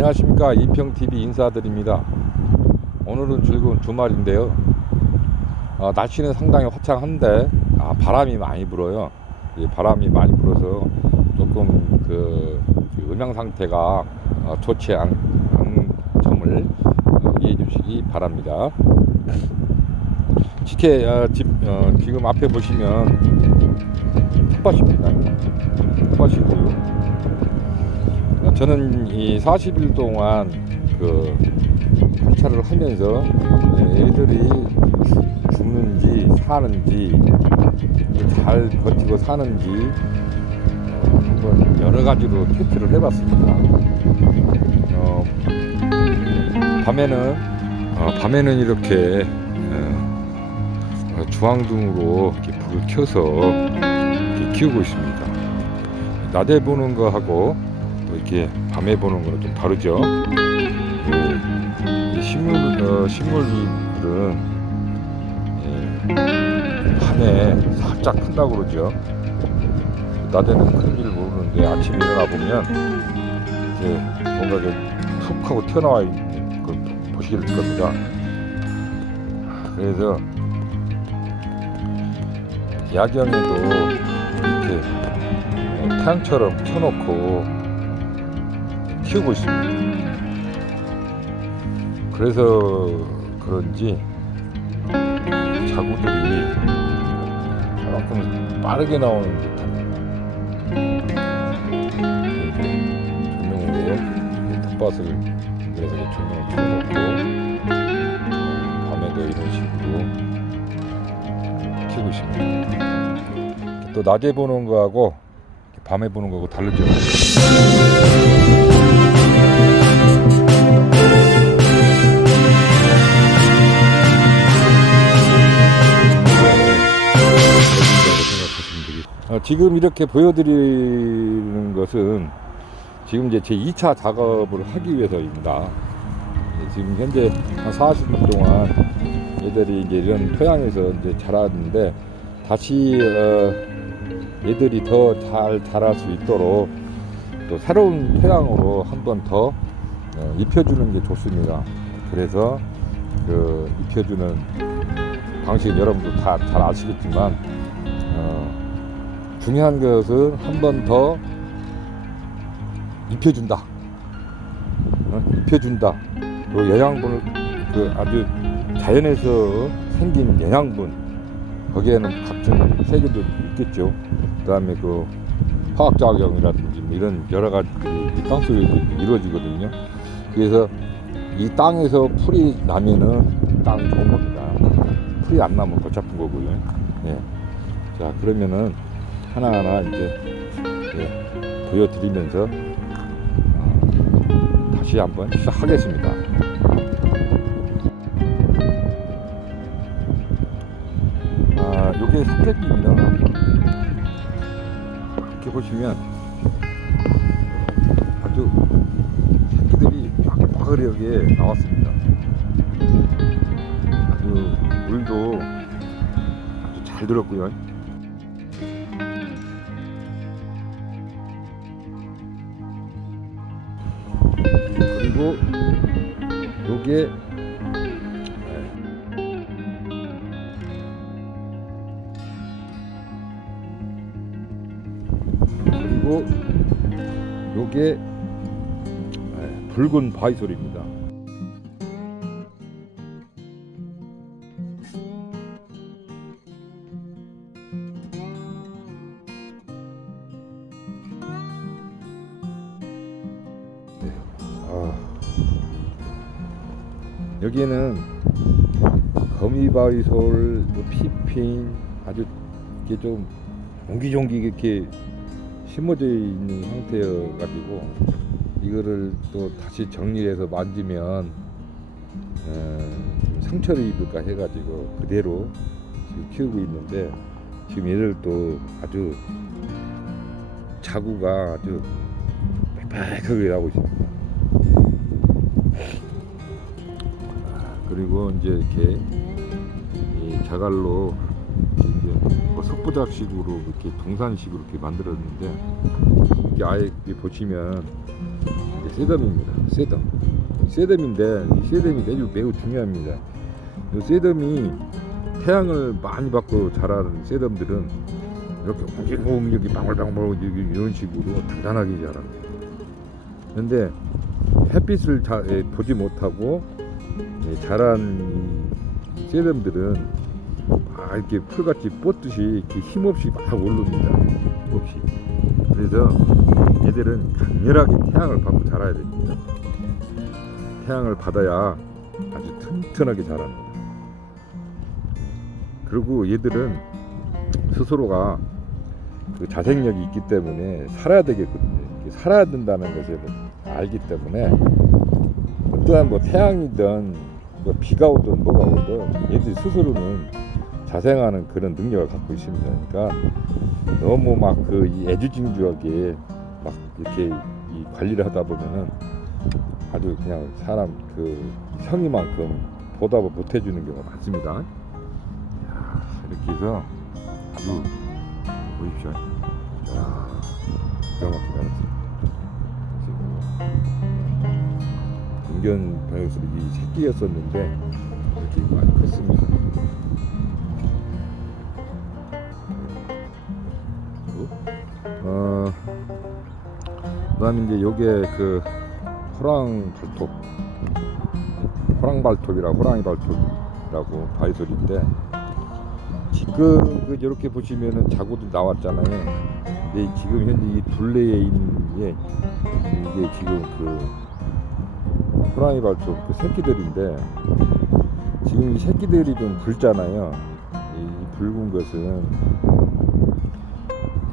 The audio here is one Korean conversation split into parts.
안녕하십니까. 이평TV 인사드립니다. 오늘은 즐거운 주말인데요. 어, 날씨는 상당히 화창한데 아, 바람이 많이 불어요. 이 바람이 많이 불어서 조금 그, 그 음향 상태가 어, 좋지 않, 않은 점을 어, 이해해 주시기 바랍니다. 직해 어, 집, 어, 지금 앞에 보시면 텃밭입니다. 텃밭이고요. 어, 저는 이 40일 동안 그 관찰을 하면서 예, 애들이 죽는지 사는지 잘 버티고 사는지 어, 한번 여러 가지로 테스트를 해봤습니다. 어, 밤에는 어, 밤에는 이렇게 어, 어, 주황등으로 이렇게 불을 켜서 이렇게 키우고 있습니다. 낮에 보는 거하고 또 이렇게 밤에 보는 거는 좀 다르죠. 그, 이 식물 어, 식물들은 예, 밤에 살짝 큰다고 그러죠. 낮에는 큰지를 모르는데 아침에 일어나 보면 이제 뭔가 툭 하고 튀어나와 있는 걸 보시게 될 겁니다. 그래서 야경에도 이렇게 어, 태양처럼 켜놓고 키우고 있습니다. 그래서 그런지 자구들이 그만큼 빠르게 나오는 듯한 조명으로 이 텃밭을 이 조명을 켜놓고 밤에도 이런 식으로 키우고 있습니다. 또 낮에 보는 거하고 밤에 보는 거하고 다르죠. 지금 이렇게 보여드리는 것은 지금 이제 제 2차 작업을 하기 위해서입니다. 예, 지금 현재 한 40분 동안 얘들이 이제 이런 토양에서 이제 자랐는데 다시 어, 얘들이 더 잘 자랄 수 있도록 또 새로운 토양으로 한 번더 어, 입혀주는 게 좋습니다. 그래서 그 입혀주는 방식은 여러분도 다 잘 아시겠지만 어, 중요한 것은 한 번 더 입혀준다. 어? 입혀준다. 그 영양분을 그 아주 자연에서 생긴 영양분 거기에는 각종 세균도 있겠죠. 그다음에 그 화학작용이라든지 뭐 이런 여러 가지들이 이 땅속에서 이루어지거든요. 그래서 이 땅에서 풀이 나면은 땅 좋은 겁니다. 풀이 안 나면 고차픈 거고요. 예. 자 그러면은 하나하나 이제 예, 보여드리면서 어, 다시 한번 시작하겠습니다. 아, 요게 삼색기입니다. 이렇게 보시면 아주 새끼들이 바글바글하게 나왔습니다. 아주 물도 아주 잘 들었고요. 그리고 요게 그리고 요게 붉은 바이솔입니다. 여기에는 거미바위솔, 뭐 피핀 아주 이게 좀 옹기종기 이렇게 심어져 있는 상태여 가지고 이거를 또 다시 정리해서 만지면 어, 좀 상처를 입을까 해가지고 그대로 지금 키우고 있는데 지금 얘들도 아주 자구가 아주 빽빽하게 나오고 있습니다. 그리고 이제 이렇게 이 자갈로 이제 뭐 석부작식으로 이렇게 동산식으로 이렇게 만들었는데 이게 아예 이렇게 보시면 이게 쇠덤입니다. 쇠덤. 쇠덤인데 이 쇠덤이 매우 매우 중요합니다. 이 쇠덤이 태양을 많이 받고 자라는 쇠덤들은 이렇게 옹기옹 여기 방울방울 이런 식으로 단단하게 자랍니다. 근데 햇빛을 자, 에, 보지 못하고 예, 자란 이 쇠덤들은 막 이렇게 풀같이 뻗듯이 이렇게 힘없이 막 오릅니다. 힘없이. 그래서 얘들은 강렬하게 태양을 받고 자라야 됩니다. 태양을 받아야 아주 튼튼하게 자랍니다. 그리고 얘들은 스스로가 그 자생력이 있기 때문에 살아야 되겠거든요. 살아야 된다는 것을 알기 때문에 어떠한 뭐 태양이든 뭐 비가 오든 뭐가 오든 얘들 스스로는 자생하는 그런 능력을 갖고 있습니다. 그러니까 너무 막 그 애지중지하게 막 이렇게 이 관리를 하다 보면은 아주 그냥 사람 그 형이만큼 보답을 못 해주는 경우가 많습니다. 야, 이렇게 해서 아주 보십시오. 야, 기가 막히게 알았어요. 은견 바이러스이 새끼였었는데 이렇게 많이 컸습니다. 어, 그다음에 이제 요게 그 호랑 발톱, 호랑 발톱이라 호랑이 발톱이라고 바이솔인데 지금 그 이렇게 보시면은 자고도 나왔잖아요. 근데 지금 현재 이 둘레에 있는 게 이게 지금 그 호랑이 발톱 그 새끼들인데 지금 이 새끼들이 좀 붉잖아요. 이 붉은 것은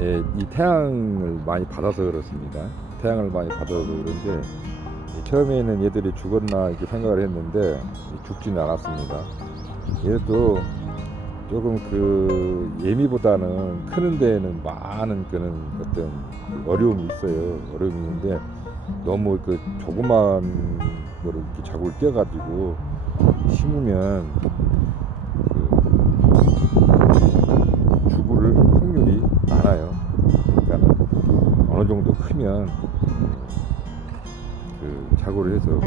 예, 이 태양을 많이 받아서 그렇습니다. 태양을 많이 받아서 그런데 처음에는 얘들이 죽었나 이렇게 생각을 했는데 죽지는 않았습니다. 얘도 조금 그 예미보다는 크는 데에는 많은 그런 어떤 어려움이 있어요. 어려움이 있는데 너무 그 조그만 거를 이렇게 자국을 떼가지고 심으면 그 죽을 확률이 많아요. 그러니까 어느 정도 크면 그 자고를 해서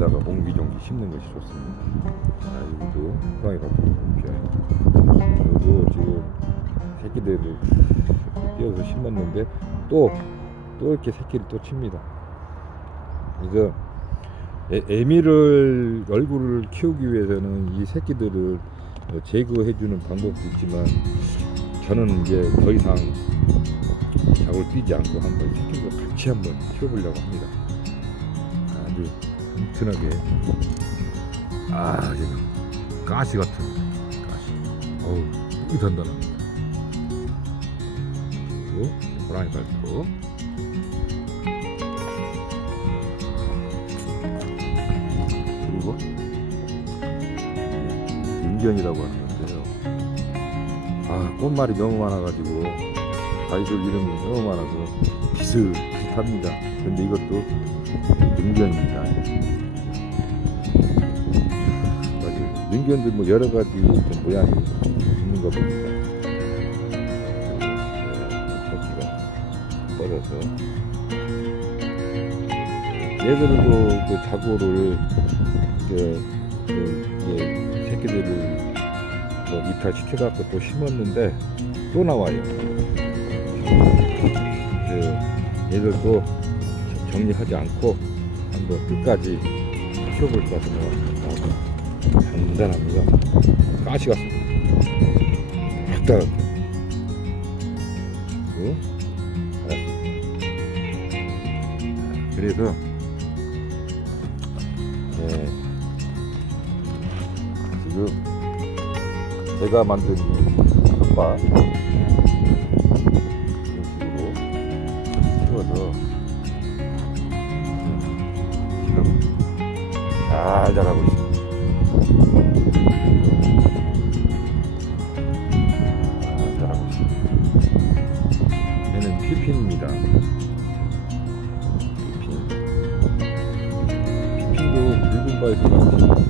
여기다가 옹기종기 심는 것이 좋습니다. 아, 여기도 호랑이 같은 피아요. 여기도 지금 새끼들을 띄어서 심었는데 또, 또 이렇게 새끼를 또 칩니다. 애, 애미를 얼굴을 키우기 위해서는 이 새끼들을 어, 제거해주는 방법도 있지만 저는 이제 더 이상 작을 뛰지 않고 한번 새끼들 같이 한번 키워보려고 합니다. 아주 튼튼하게 아 지금 가시 같은 가시 어우 되게 단단합니다 그리고 호랑이 발톱 윤견이라고 하는 건데요 아 꽃말이 너무 많아가지고 아이돌 이름이 너무 많아서 비슷비슷합니다 근데 이것도 능견입니다. 능견도 뭐 여러 가지 좀 모양이 있는 거 봅니다. 뻗어서 얘들도 그 자고를 그, 그 이제 뭐 이탈시켜갖고 또 심었는데 또 나와요. 그 얘들도 정리하지 않고 한번 끝까지 키워볼 것 같으면 단단합니다. 가시 같습니다. 딱딱하게. 그리고 알았습니다. 그래서 제가 만든 덮밥 이런 식으로 키워서 지금 잘 자라고 있습니다. 피핀입니다. 피핀. 피핀도 붉은 바에서 같이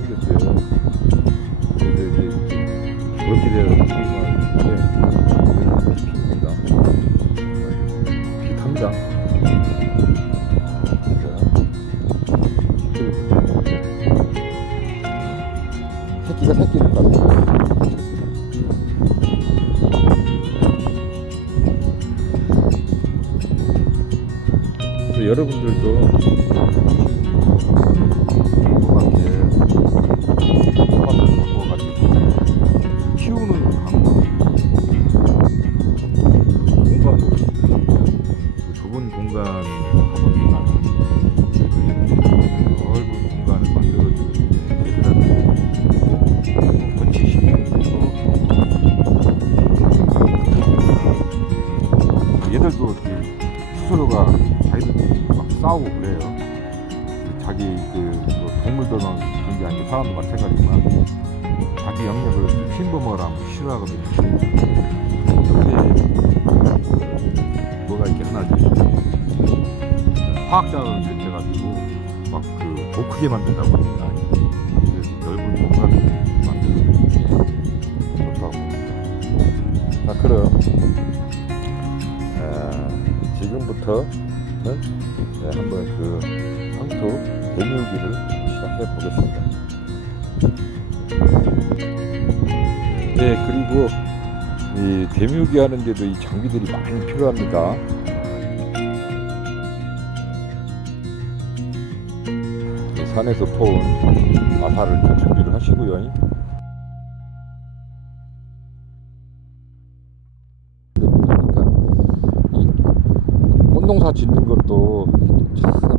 화학자를 맺혀가지고 막 그 더 크게 만든다고 합니다. 넓은 공간을 만드는 게 좋다고 봅니다. 자 그럼 아, 지금부터는 네, 한번 그 황토 대묘기를 시작해 보겠습니다. 네 그리고 이 대묘기 하는데도 이 장비들이 많이 필요합니다. 산에서 퍼온 마사를 좀 준비를 하시고요. 그러니까 이 꽃농사 짓는 것도 참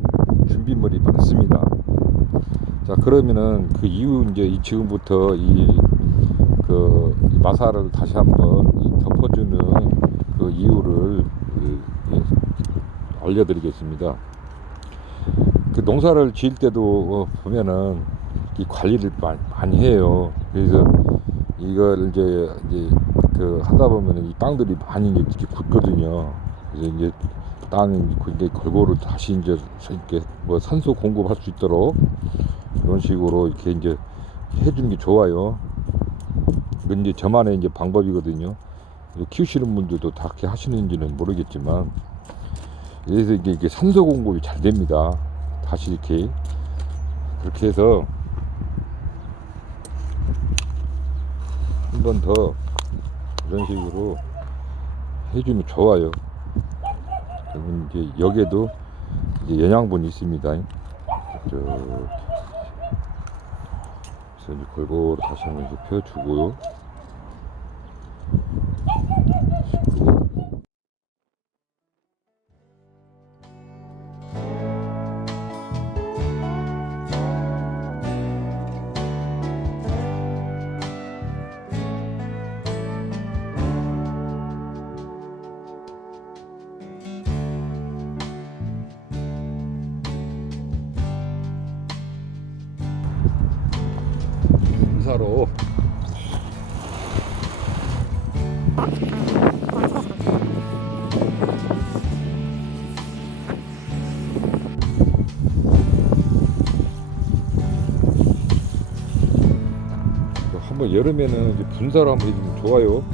준비물이 많습니다. 자 그러면은 그 이후 이제 이 지금부터 이 마사를 다시 한번 이 덮어주는 그 이유를 그, 예, 알려드리겠습니다. 그 농사를 지을 때도 어, 보면은 이 관리를 마- 많이 해요. 그래서 이걸 이제 이제 그 하다 보면은 이 땅들이 많이 이렇게 굳거든요. 그래서 이제 땅이 이제 골고루 다시 이제 이렇게 뭐 산소 공급할 수 있도록 이런 식으로 이렇게 이제 해주는 게 좋아요. 이건 이제 저만의 이제 방법이거든요. 키우시는 분들도 다 그렇게 하시는지는 모르겠지만 그래서 이게 산소 공급이 잘 됩니다. 다시 이렇게 그렇게 해서 한 번 더 이런 식으로 해주면 좋아요. 그러면 이제 여기에도 이제 영양분이 있습니다. 이렇게. 그래서 이제 골고루 다시 한번 펴주고요. 한번 여름에는 분사를 한번 해주면 좋아요.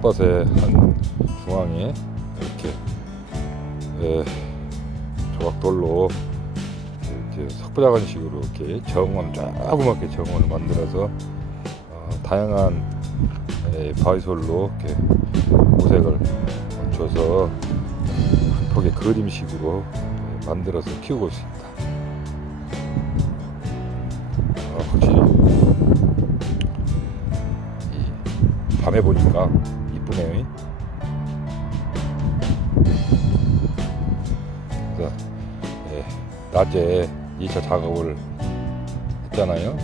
텃밭의 한 중앙에 이렇게 에, 조각돌로 이렇게 석부작원식으로 이렇게 정원 조그맣게 정원을 만들어서 어, 다양한 에, 바위솔로 이렇게 모색을 얹혀서 한 폭의 그림식으로 에, 만들어서 키우고 있습니다. 어, 확실히 이 밤에 보니까 낮에 2차 작업을 했잖아요.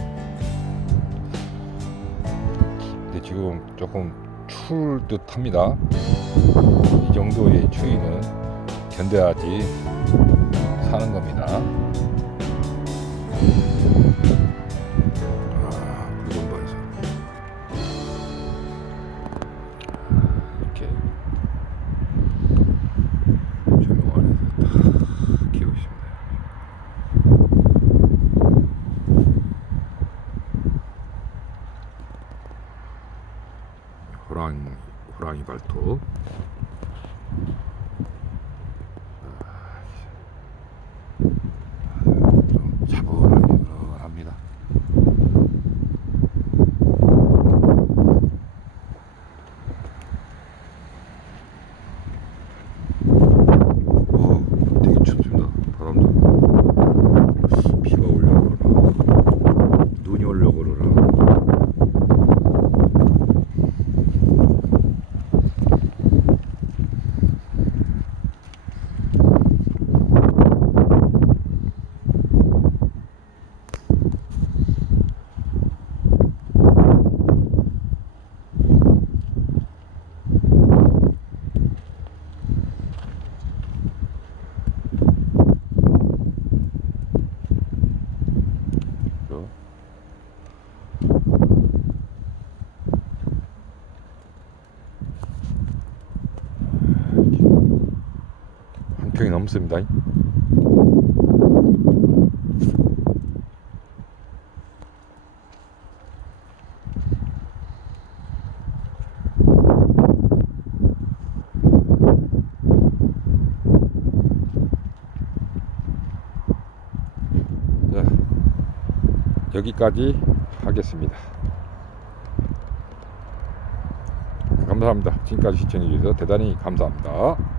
근데 지금 조금 추울 듯 합니다. 이 정도의 추위는 견뎌야지 사는 겁니다. 호랑이 발톱. 아, 좀 차분하게 들어갑니다. 어, 되게 춥습니다. 바람도 비가 오려고 그러나 눈이 오려고 그러나 그래서 한 평이 넘습니다. 자, 여기까지 하겠습니다. 감사합니다. 지금까지 시청해주셔서 대단히 감사합니다.